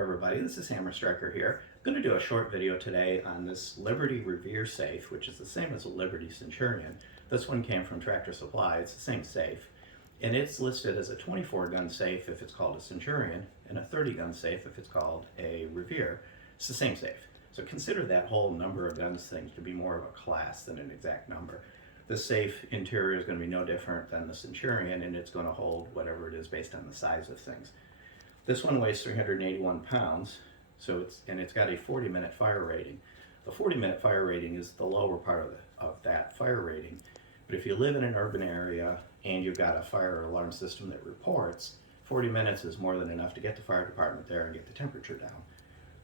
everybody, this is Hammer Striker here. I'm going to do a short video today on this Liberty Revere safe, which is the same as a Liberty Centurion. This one came from Tractor Supply. It's the same safe. And it's listed as a 24-gun safe if it's called a Centurion, and a 30-gun safe if it's called a Revere. It's the same safe. So consider that whole number of guns thing to be more of a class than an exact number. The safe interior is going to be no different than the Centurion, and it's going to hold whatever it is based on the size of things. This one weighs 381 pounds, so it's got a 40-minute fire rating. The 40-minute fire rating is the lower part of that fire rating. But if you live in an urban area and you've got a fire alarm system that reports, 40 minutes is more than enough to get the fire department there and get the temperature down.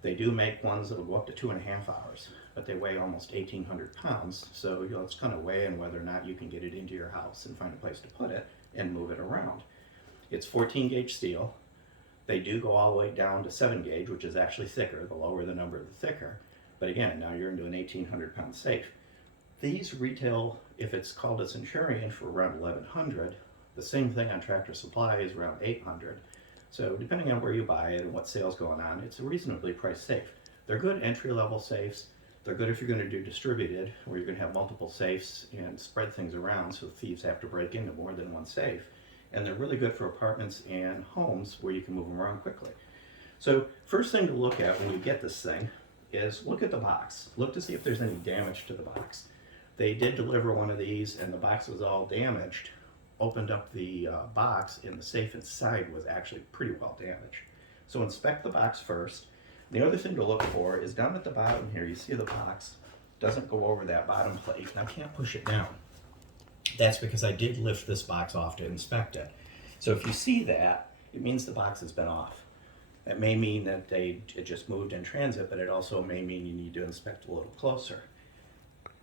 They do make ones that will go up to 2.5 hours, but they weigh almost 1,800 pounds, so it's kind of weighing whether or not you can get it into your house and find a place to put it and move it around. It's 14 gauge steel. They do go all the way down to 7 gauge, which is actually thicker. The lower the number, the thicker. But again, now you're into an 1,800 pound safe. These retail, if it's called a Centurion, for around 1,100. The same thing on Tractor Supply is around 800. So depending on where you buy it and what sale's going on, it's a reasonably priced safe. They're good entry-level safes. They're good if you're going to do distributed, where you're going to have multiple safes and spread things around so thieves have to break into more than one safe. And they're really good for apartments and homes where you can move them around quickly. So first thing to look at when you get this thing is look at the box. Look to see if there's any damage to the box. They did deliver one of these and the box was all damaged. Opened up the box and the safe inside was actually pretty well damaged. So inspect the box first. The other thing to look for is down at the bottom here, you see the box doesn't go over that bottom plate, and I can't push it down. That's because I did lift this box off to inspect it. So if you see that, it means the box has been off. That may mean that it just moved in transit, but it also may mean you need to inspect a little closer.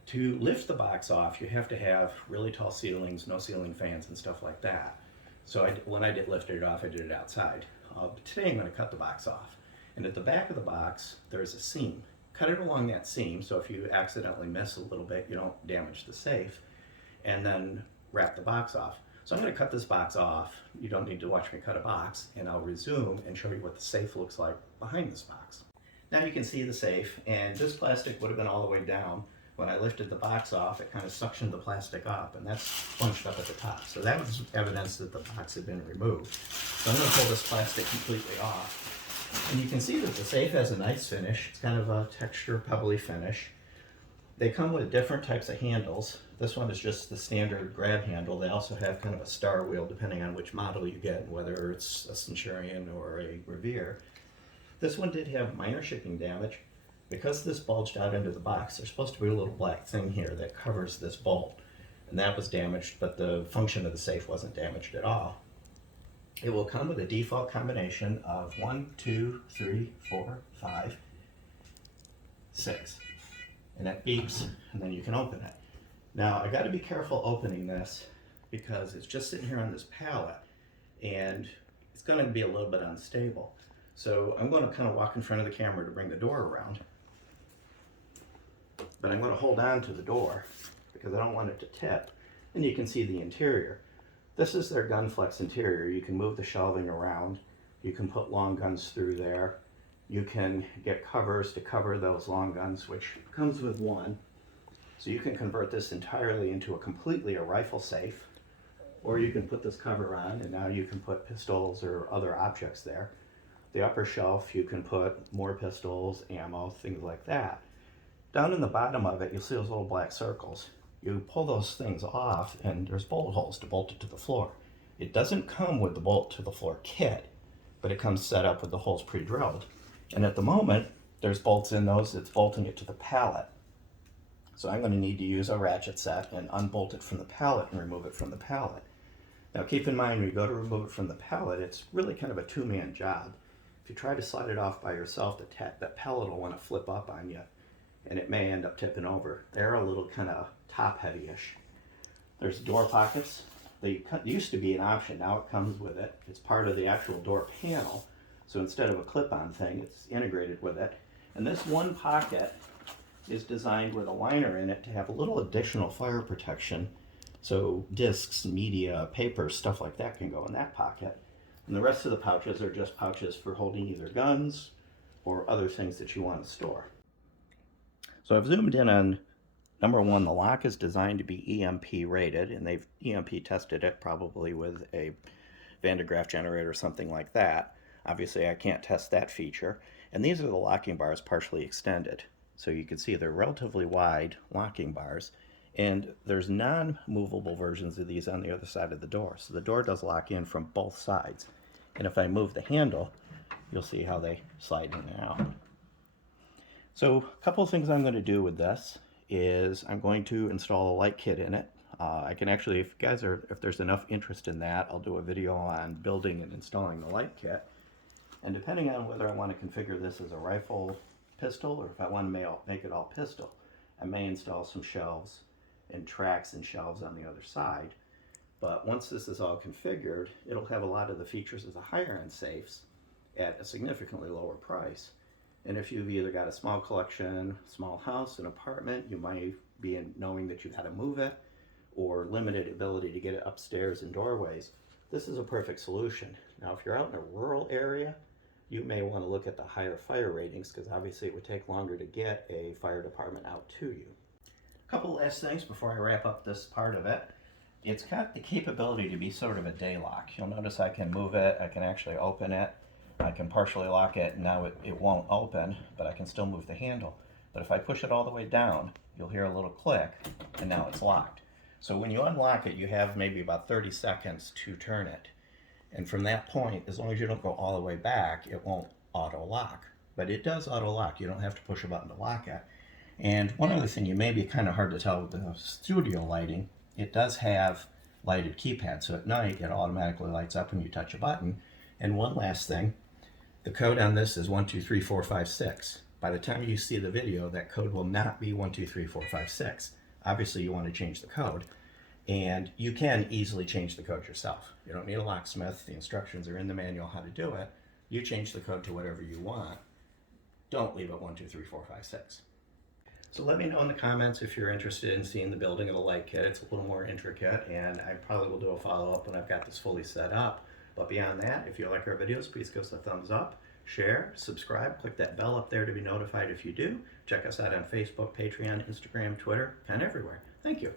To lift the box off, you have to have really tall ceilings, no ceiling fans and stuff like that. So when I did lift it off, I did it outside. But today I'm going to cut the box off. And at the back of the box, there's a seam. Cut it along that seam, so if you accidentally miss a little bit, you don't damage the safe. And then wrap the box off. So I'm going to cut this box off. You don't need to watch me cut a box, and I'll resume and show you what the safe looks like behind this box. Now you can see the safe, and this plastic would have been all the way down. When I lifted the box off, it kind of suctioned the plastic up, and that's bunched up at the top. So that was evidence that the box had been removed. So I'm going to pull this plastic completely off. And you can see that the safe has a nice finish. It's kind of a texture, pebbly finish. They come with different types of handles. This one is just the standard grab handle. They also have kind of a star wheel depending on which model you get, whether it's a Centurion or a Revere. This one did have minor shipping damage. Because this bulged out into the box, there's supposed to be a little black thing here that covers this bolt. And that was damaged, but the function of the safe wasn't damaged at all. It will come with a default combination of 1, 2, 3, 4, 5, 6. And that beeps, and then you can open it. Now, I got to be careful opening this because it's just sitting here on this pallet, and it's going to be a little bit unstable. So I'm going to kind of walk in front of the camera to bring the door around. But I'm going to hold on to the door because I don't want it to tip. And you can see the interior. This is their gun flex interior. You can move the shelving around. You can put long guns through there. You can get covers to cover those long guns, which comes with one. So you can convert this entirely into a rifle safe, or you can put this cover on and now you can put pistols or other objects there. The upper shelf, you can put more pistols, ammo, things like that. Down in the bottom of it, you'll see those little black circles. You pull those things off and there's bolt holes to bolt it to the floor. It doesn't come with the bolt to the floor kit, but it comes set up with the holes pre-drilled. And at the moment, there's bolts in those that's bolting it to the pallet. So I'm going to need to use a ratchet set and unbolt it from the pallet and remove it from the pallet. Now keep in mind, when you go to remove it from the pallet, it's really kind of a two-man job. If you try to slide it off by yourself, that pallet will want to flip up on you, and it may end up tipping over. They're a little kind of top-heavy-ish. There's door pockets. They used to be an option. Now it comes with it. It's part of the actual door panel. So instead of a clip-on thing, it's integrated with it. And this one pocket is designed with a liner in it to have a little additional fire protection. So discs, media, paper, stuff like that can go in that pocket. And the rest of the pouches are just pouches for holding either guns or other things that you want to store. So I've zoomed in on number one. The lock is designed to be EMP rated, and they've EMP tested it probably with a Van de Graaff generator or something like that. Obviously I can't test that feature. And these are the locking bars partially extended. So you can see they're relatively wide locking bars, and there's non-movable versions of these on the other side of the door. So the door does lock in from both sides. And if I move the handle, you'll see how they slide in and out. So a couple of things I'm going to do with this is I'm going to install a light kit in it. I can actually, if there's enough interest in that, I'll do a video on building and installing the light kit. And depending on whether I want to configure this as a rifle pistol or if I want to make it all pistol, I may install some shelves and tracks and shelves on the other side. But once this is all configured, it'll have a lot of the features of the higher end safes at a significantly lower price. And if you've either got a small collection, small house, an apartment, you might be knowing that you've had to move it, or limited ability to get it upstairs in doorways, this is a perfect solution. Now, if you're out in a rural area, you may want to look at the higher fire ratings, because obviously it would take longer to get a fire department out to you. A couple last things before I wrap up this part of it. It's got the capability to be sort of a day lock. You'll notice I can move it, I can actually open it, I can partially lock it, and now it won't open, but I can still move the handle. But if I push it all the way down, you'll hear a little click, and now it's locked. So when you unlock it, you have maybe about 30 seconds to turn it. And from that point, as long as you don't go all the way back, it won't auto lock. But it does auto lock. You don't have to push a button to lock it. And one other thing, you may be kind of hard to tell with the studio lighting, it does have lighted keypad. So at night, it automatically lights up when you touch a button. And one last thing, the code on this is 123456. By the time you see the video, that code will not be 123456. Obviously, you want to change the code, and you can easily change the code yourself. You don't need a locksmith. The instructions are in the manual how to do it. You change the code to whatever you want. Don't leave it 123456. So let me know in the comments if you're interested in seeing the building of the light kit. It's a little more intricate, and I probably will do a follow-up when I've got this fully set up. But beyond that, if you like our videos, please give us a thumbs up, share, subscribe, click that bell up there to be notified if you do. Check us out on Facebook, Patreon, Instagram, Twitter, kind of everywhere. Thank you.